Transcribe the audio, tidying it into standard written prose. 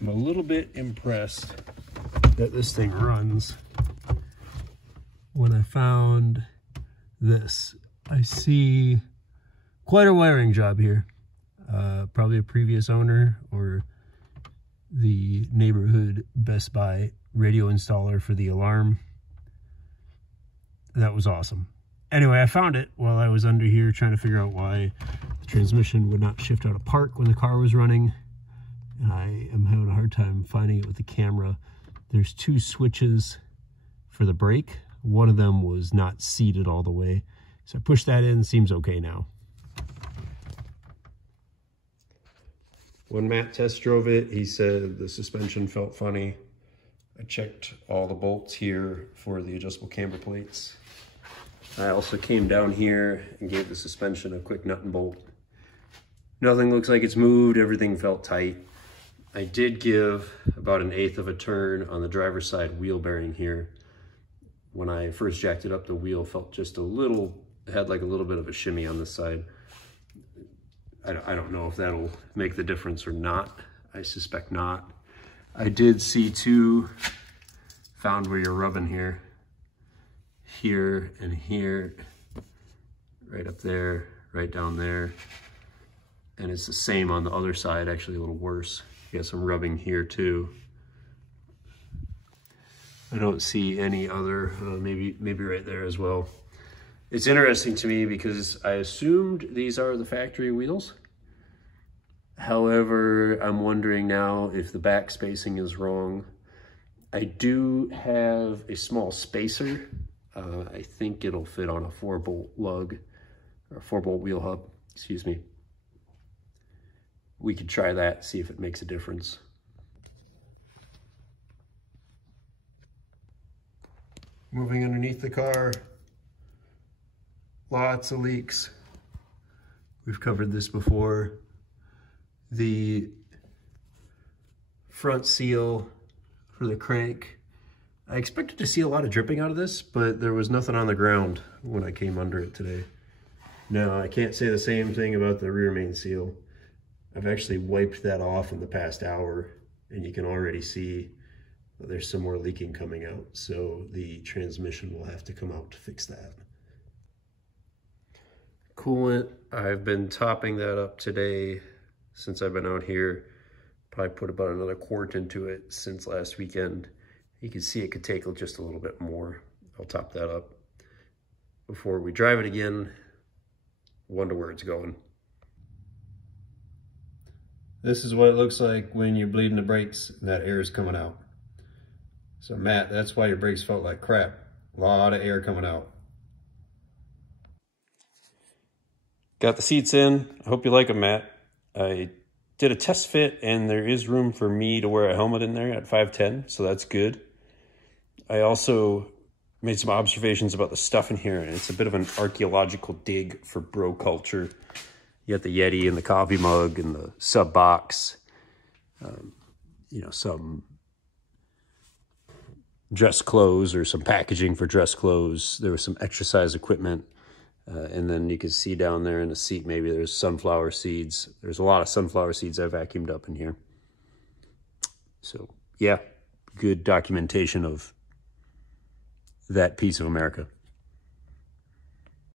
I'm a little bit impressed that this thing runs. When I found this, I see quite a wiring job here. Probably a previous owner or the neighborhood Best Buy radio installer for the alarm. That was awesome. Anyway, I found it while I was under here trying to figure out why the transmission would not shift out of park when the car was running. And I am having a hard time finding it with the camera. There's two switches for the brake. One of them was not seated all the way. So I pushed that in, seems okay now. When Matt test drove it, he said the suspension felt funny. I checked all the bolts here for the adjustable camber plates. I also came down here and gave the suspension a quick nut and bolt. Nothing looks like it's moved, everything felt tight. I did give about 1/8 of a turn on the driver's side wheel bearing here. When I first jacked it up, the wheel felt just a little, had like a little bit of a shimmy on this side. I don't know if that'll make the difference or not. I suspect not. I did see two, found where you're rubbing here. Here and here, right up there, right down there. And it's the same on the other side, actually a little worse. You got some rubbing here too. I don't see any other, maybe right there as well. It's interesting to me because I assumed these are the factory wheels. However, I'm wondering now if the back spacing is wrong. I do have a small spacer. I think it'll fit on a 4-bolt lug, or a 4-bolt wheel hub, excuse me. We could try that, see if it makes a difference. Moving underneath the car, lots of leaks. We've covered this before. The front seal for the crank, I expected to see a lot of dripping out of this, but there was nothing on the ground when I came under it today. Now, I can't say the same thing about the rear main seal. I've actually wiped that off in the past hour, and you can already see there's some more leaking coming out, so the transmission will have to come out to fix that. Coolant, I've been topping that up today since I've been out here. Probably put about another quart into it since last weekend. You can see it could take just a little bit more. I'll top that up before we drive it again. Wonder where it's going. This is what it looks like when you're bleeding the brakes and that air is coming out. So Matt, that's why your brakes felt like crap. A lot of air coming out. Got the seats in. I hope you like them, Matt. I did a test fit and there is room for me to wear a helmet in there at 5'10", so that's good. I also made some observations about the stuff in here, and it's a bit of an archaeological dig for bro culture. You got the Yeti and the coffee mug and the sub box, you know, some dress clothes or some packaging for dress clothes. There was some exercise equipment. And then you can see down there in the seat, maybe there's sunflower seeds. There's a lot of sunflower seeds I vacuumed up in here. So yeah, good documentation of that piece of America.